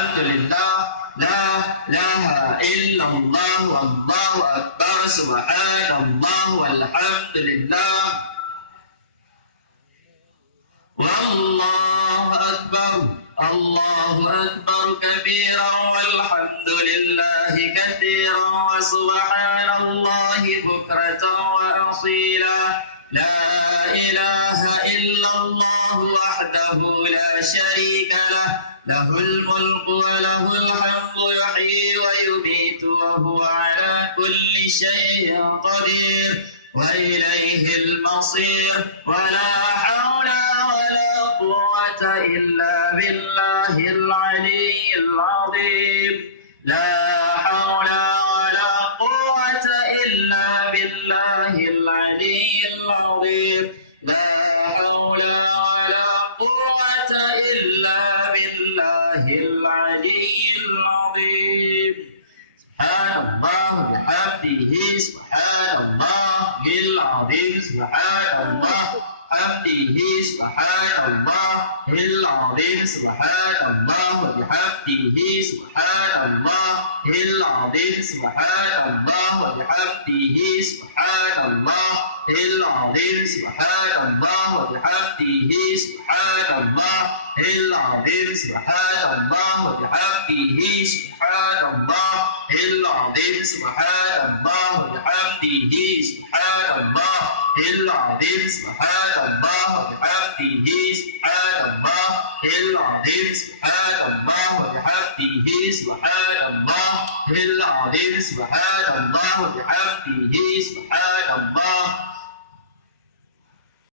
الحمد لله لا إله إلا الله والله أكبر سبحان الله والحمد لله والله أكبر الله أكبر كبيرا والحمد لله كثيرا وسبحان الله بكرة وأصيلا لا إله إلا الله وحده لا شريك له له الملك وله الحمد يحيي ويميت وهو على كل شيء قدير وإليه المصير ولا حول ولا قوة إلا بالله العلي العظيم لا حول ولا قوة إلا بالله العلي العظيم لا حول ولا قوة إلا بالله العلي العظيم سبحان الله بحمده سبحان الله العظيم سبحان الله حمده سبحان الله العظيم سبحان الله وبحمده سبحان الله العظيم سبحان الله وبحمده سبحان الله العظيم سبحان الله وبحمده سبحان الله العظيم سبحان الله وبحمده سبحان الله العظيم سبحان الله وبحمده سبحان الله العظيم سبحان الله وبحمده سبحان الله العظيم سبحان الله وبحمده سبحان الله العظيم سبحان الله وبحمده سبحان الله